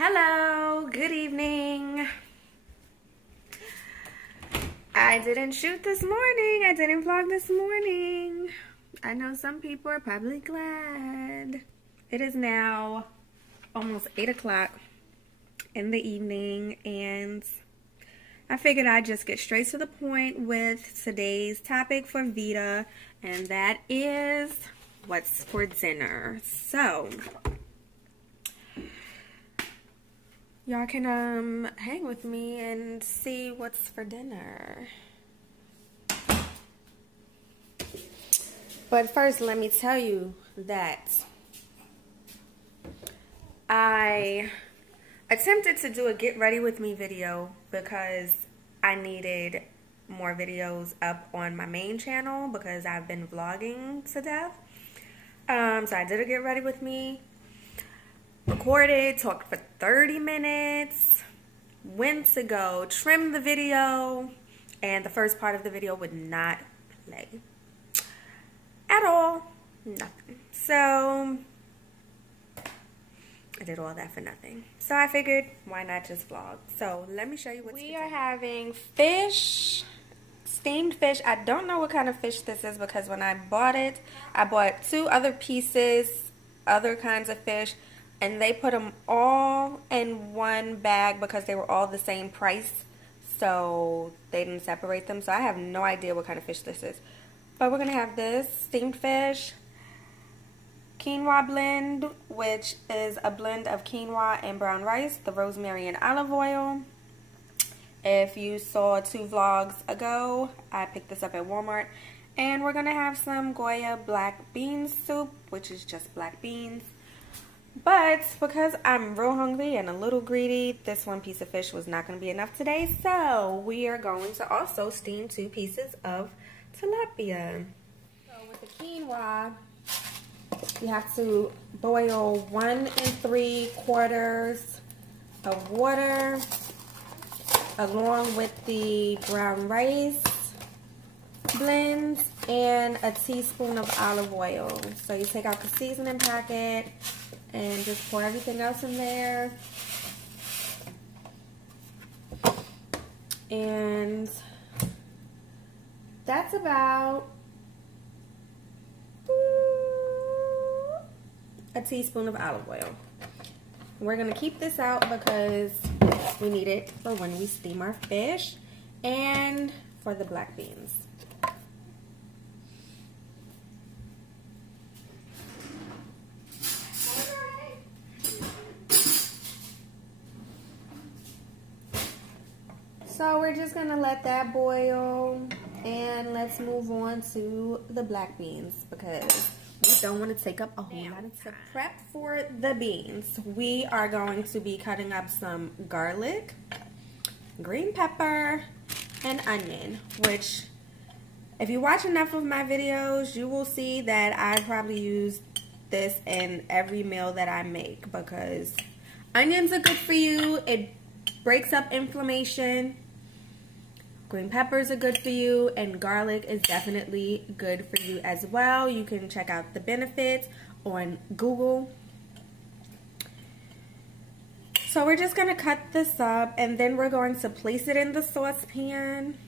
Hello, good evening. I didn't shoot this morning. I didn't vlog this morning. I know some people are probably glad. It is now almost 8 o'clock in the evening, and I figured I'd just get straight to the point with today's topic for VEDA, and that is what's for dinner. So y'all can hang with me and see what's for dinner. But first, let me tell you that I attempted to do a get ready with me video because I needed more videos up on my main channel because I've been vlogging to death. So I did a get ready with me, recorded, talked for 30 minutes, went to go trim the video, and the first part of the video would not play at all. Nothing. So I did all that for nothing. So I figured, why not just vlog? So let me show you what we are having. Fish, steamed fish. I don't know what kind of fish this is because when I bought it, I bought 2 other pieces, other kinds of fish, and they put them all in one bag because they were all the same price. So they didn't separate them. So I have no idea what kind of fish this is. But we're going to have this steamed fish, quinoa blend, which is a blend of quinoa and brown rice, the rosemary and olive oil. If you saw 2 vlogs ago, I picked this up at Walmart. And we're going to have some Goya black bean soup, which is just black beans. But because I'm real hungry and a little greedy, this 1 piece of fish was not going to be enough today. So we are going to also steam 2 pieces of tilapia. So with the quinoa, you have to boil 1 3/4 of water along with the brown rice blend and a teaspoon of olive oil. So you take out the seasoning packet and just pour everything else in there. And that's about a teaspoon of olive oil. We're going to keep this out because we need it for when we steam our fish and for the black beans. So we're just going to let that boil, and let's move on to the black beans because we don't want to take up a whole lot of time. To prep for the beans, we are going to be cutting up some garlic, green pepper, and onion, which if you watch enough of my videos, you will see that I probably use this in every meal that I make because onions are good for you. It breaks up inflammation. Green peppers are good for you, and garlic is definitely good for you as well. You can check out the benefits on Google. So we're just going to cut this up, and then we're going to place it in the saucepan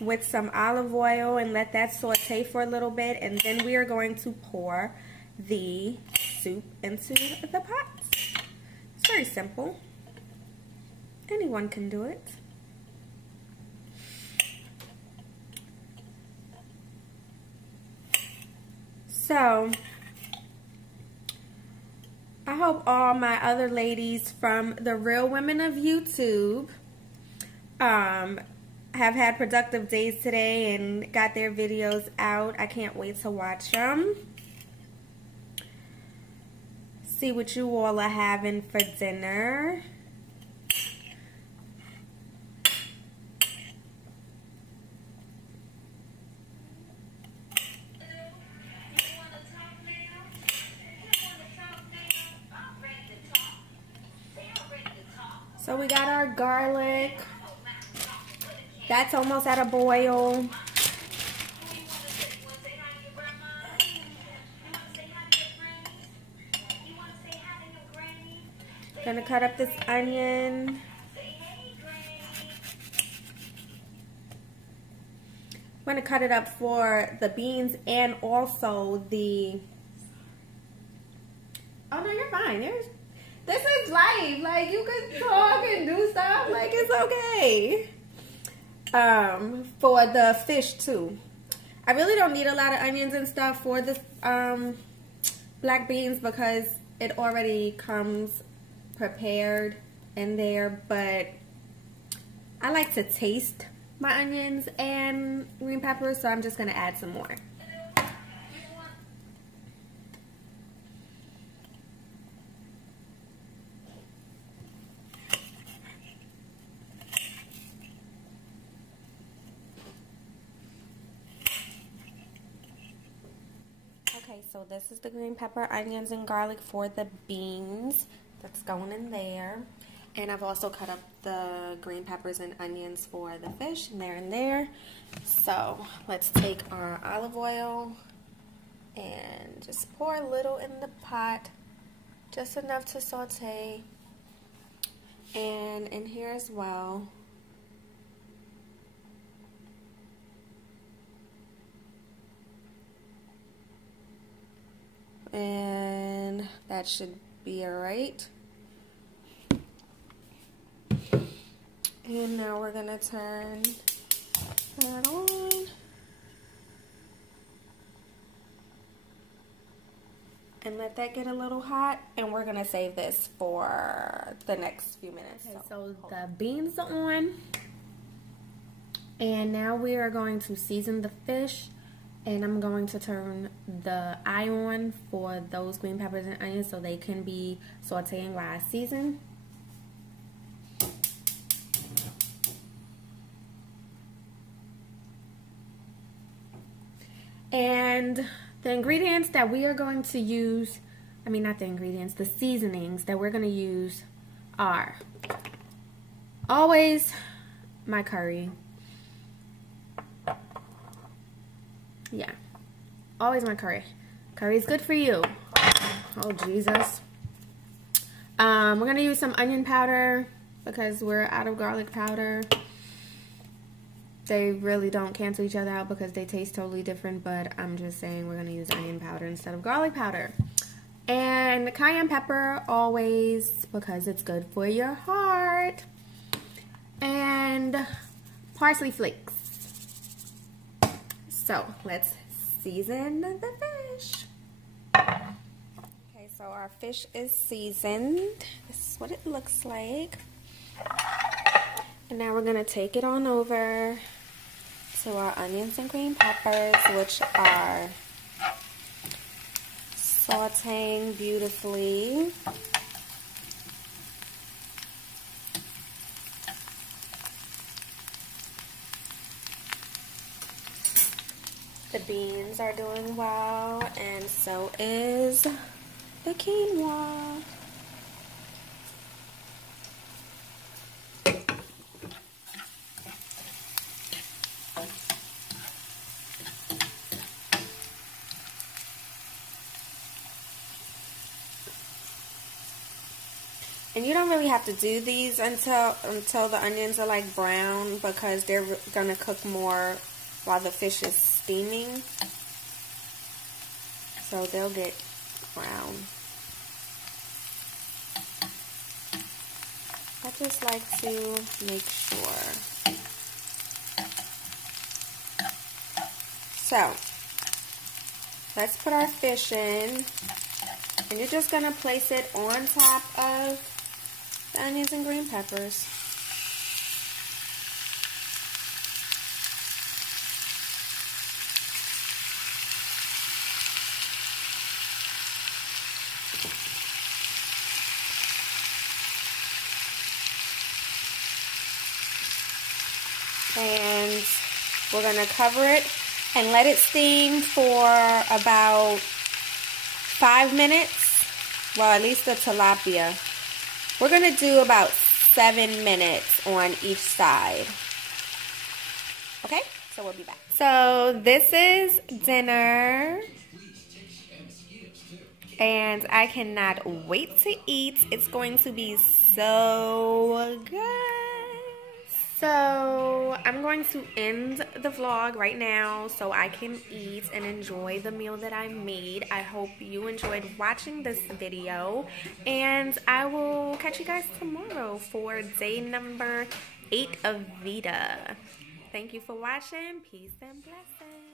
with some olive oil and let that saute for a little bit, and then we are going to pour the soup into the pot. It's very simple. Anyone can do it. So, I hope all my other ladies from the Real Women of YouTube have had productive days today and got their videos out. I can't wait to watch them. See what you all are having for dinner. So we got our garlic. That's almost at a boil. Gonna cut up this onion. I'm gonna cut it up for the beans and also the... Oh no, you're fine. This is life. Like, you can talk and do stuff. Like, it's okay. For the fish too. I really don't need a lot of onions and stuff for this black beans because it already comes prepared in there, but I like to taste my onions and green peppers, so I'm just gonna add some more. Okay, so this is the green pepper, onions, and garlic for the beans. That's going in there. And I've also cut up the green peppers and onions for the fish, and they're in there. So let's take our olive oil and just pour a little in the pot, just enough to saute. And in here as well. And that should be alright. And now we're gonna turn that on. And let that get a little hot. And we're gonna save this for the next few minutes. Okay, so the beans are on. And now we are going to season the fish. And I'm going to turn the eye on for those green peppers and onions so they can be sauteing while I season. And the ingredients that we are going to use, I mean not the ingredients, the seasonings that we're going to use are always my curry. Yeah, always my curry. Curry is good for you. Oh, Jesus. We're going to use some onion powder because we're out of garlic powder. They really don't cancel each other out because they taste totally different, but I'm just saying we're going to use onion powder instead of garlic powder. And cayenne pepper always because it's good for your heart. And parsley flakes. So let's season the fish. Okay, so our fish is seasoned. This is what it looks like. And now we're gonna take it on over to our onions and green peppers, which are sauteing beautifully. The beans are doing well, and so is the quinoa. And you don't really have to do these until the onions are like brown because they're gonna cook more while the fish is steaming. So they'll get brown. I just like to make sure. So let's put our fish in. And you're just gonna place it on top of the onions and green peppers. And we're gonna cover it and let it steam for about 5 minutes. Well, at least the tilapia. We're going to do about 7 minutes on each side. Okay? So we'll be back. So this is dinner. and I cannot wait to eat. It's going to be so good. So I'm going to end the vlog right now so I can eat and enjoy the meal that I made. I hope you enjoyed watching this video, and I will catch you guys tomorrow for day number 8 of VEDA. Thank you for watching. Peace and blessings.